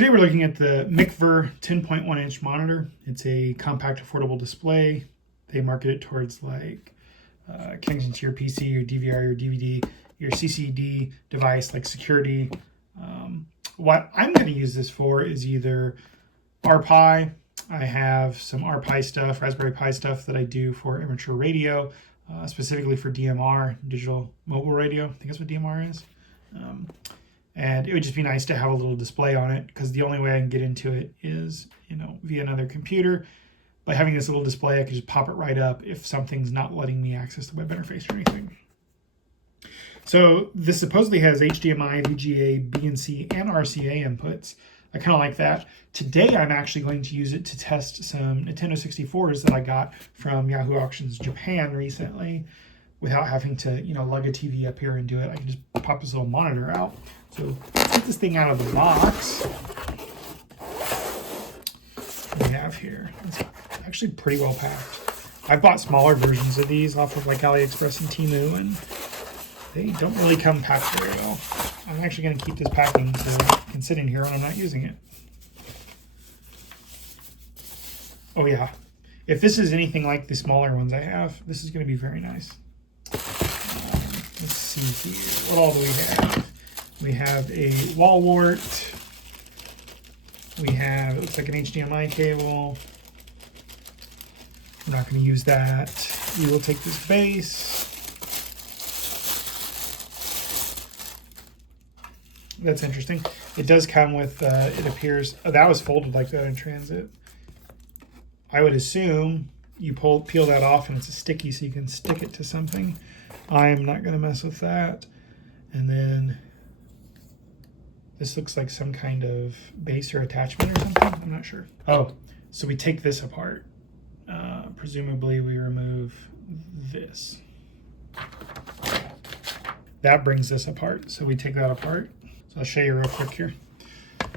Today we're looking at the Miktver 10.1 inch monitor. It's a compact, affordable display. They market it towards like connecting to your PC, your DVR, your DVD, your CCD device, like security. What I'm going to use this for is either RPi. I have some RPi stuff, Raspberry Pi stuff that I do for amateur radio, specifically for DMR, digital mobile radio. I think that's what DMR is. And it would just be nice to have a little display on it, because the only way I can get into it is, via another computer. By having this little display, I can just pop it right up if something's not letting me access the web interface or anything. So this supposedly has HDMI, VGA, BNC, and RCA inputs. I kind of like that. Today, I'm actually going to use it to test some Nintendo 64s that I got from Yahoo Auctions Japan recently, without having to, lug a TV up here and do it. I can just pop this little monitor out. So let's get this thing out of the box. What we have here, it's actually pretty well packed. I've bought smaller versions of these off of like AliExpress and Temu, and they don't really come packed very well. I'm actually going to keep this packing so it can sit in here when I'm not using it. Oh yeah, if this is anything like the smaller ones I have, this is going to be very nice. Let's see here. What all do we have? We have a wall wart. We have, it looks like an HDMI cable. We're not going to use that. We will take this base. That's interesting. It does come with, it appears, that was folded like that in transit. I would assume you peel that off and it's a sticky so you can stick it to something. I'm not going to mess with that. And then this looks like some kind of base or attachment or something. I'm not sure. Oh, so we take this apart. Presumably we remove this. That brings this apart. So we take that apart. So I'll show you real quick here.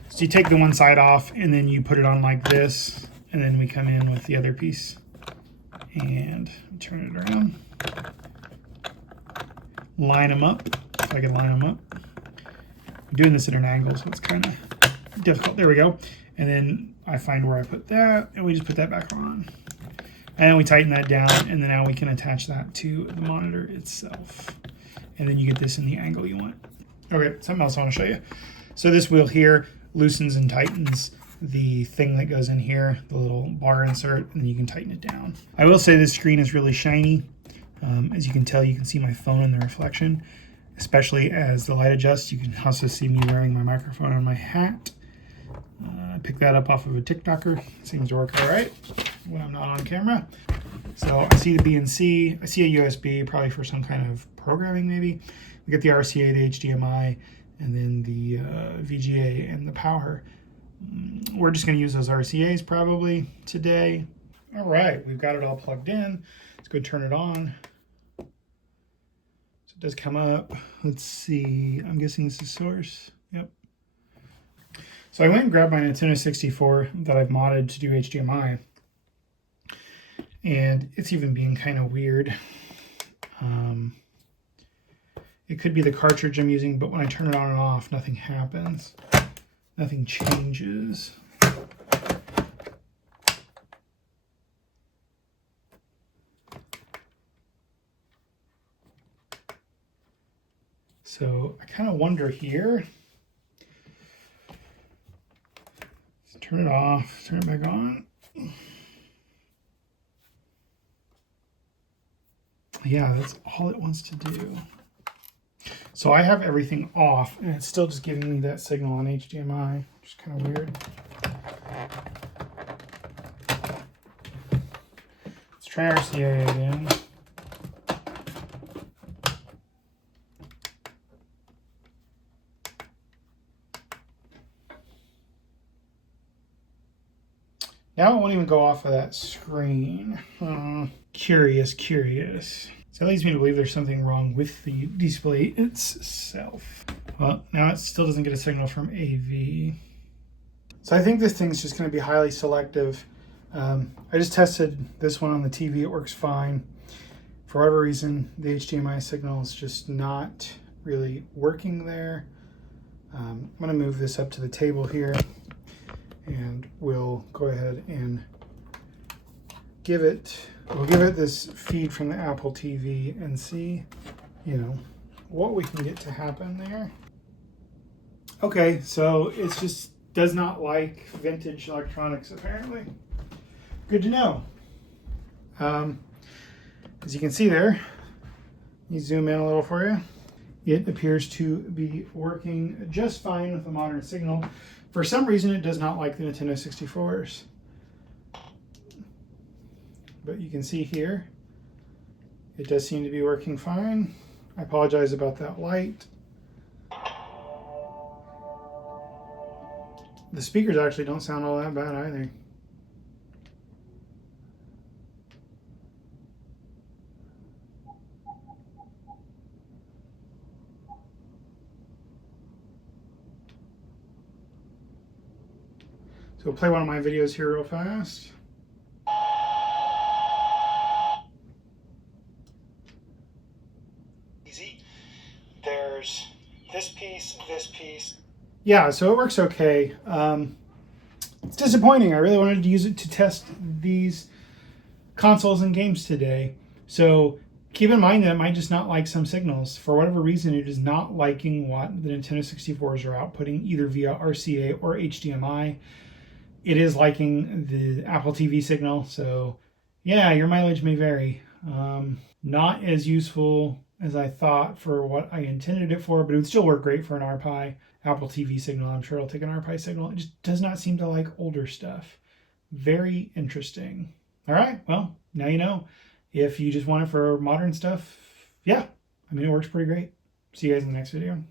So you take the one side off and then you put it on like this. And then we come in with the other piece and turn it around. Line them up, if I can line them up. I'm doing this at an angle, so it's kind of difficult. There we go. And then I find where I put that, and we just put that back on. And we tighten that down, and then now we can attach that to the monitor itself. And then you get this in the angle you want. Okay, something else I want to show you. So this wheel here loosens and tightens the thing that goes in here, the little bar insert, and then you can tighten it down. I will say this screen is really shiny. As you can tell, you can see my phone in the reflection, especially as the light adjusts. You can also see me wearing my microphone on my hat. I picked that up off of a TikToker. It seems to work all right when I'm not on camera. So I see the BNC. I see a USB, probably for some kind of programming maybe. We get the RCA, the HDMI, and then the VGA and the power. We're just going to use those RCAs probably today. All right, we've got it all plugged in. Let's go turn it on. So it does come up. Let's see. I'm guessing this is source. Yep. So I went and grabbed my Nintendo 64 that I've modded to do HDMI. And it's even being kind of weird. It could be the cartridge I'm using, but when I turn it on and off, nothing happens. Nothing changes. So I kind of wonder here. Let's turn it off, turn it back on. Yeah, that's all it wants to do. So I have everything off, and it's still just giving me that signal on HDMI, which is kind of weird. Let's try RCA again. Now it won't even go off of that screen. Curious. So that leads me to believe there's something wrong with the display itself. Well, now it still doesn't get a signal from AV. So I think this thing's just going to be highly selective. I just tested this one on the TV. It works fine. For whatever reason, the HDMI signal is just not really working there. I'm going to move this up to the table here. and we'll go ahead and we'll give it this feed from the Apple TV and see, you know, what we can get to happen there. Okay, so it just does not like vintage electronics apparently. Good to know. As you can see there, you zoom in a little for you. It appears to be working just fine with a modern signal. For some reason, it does not like the Nintendo 64s. But you can see here, it does seem to be working fine. I apologize about that light. The speakers actually don't sound all that bad either. So we'll play one of my videos here real fast. Easy. There's this piece. Yeah, so it works okay. It's disappointing. I really wanted to use it to test these consoles and games today. So keep in mind that it might just not like some signals. For whatever reason, it is not liking what the Nintendo 64s are outputting, either via RCA or HDMI. It is liking the Apple TV signal, so yeah, your mileage may vary. Not as useful as I thought for what I intended it for, but it would still work great for an RPi. Apple TV signal, I'm sure it'll take an RPi signal. It just does not seem to like older stuff. Very interesting. All right, well, now you know. If you just want it for modern stuff, yeah, I mean, it works pretty great. See you guys in the next video.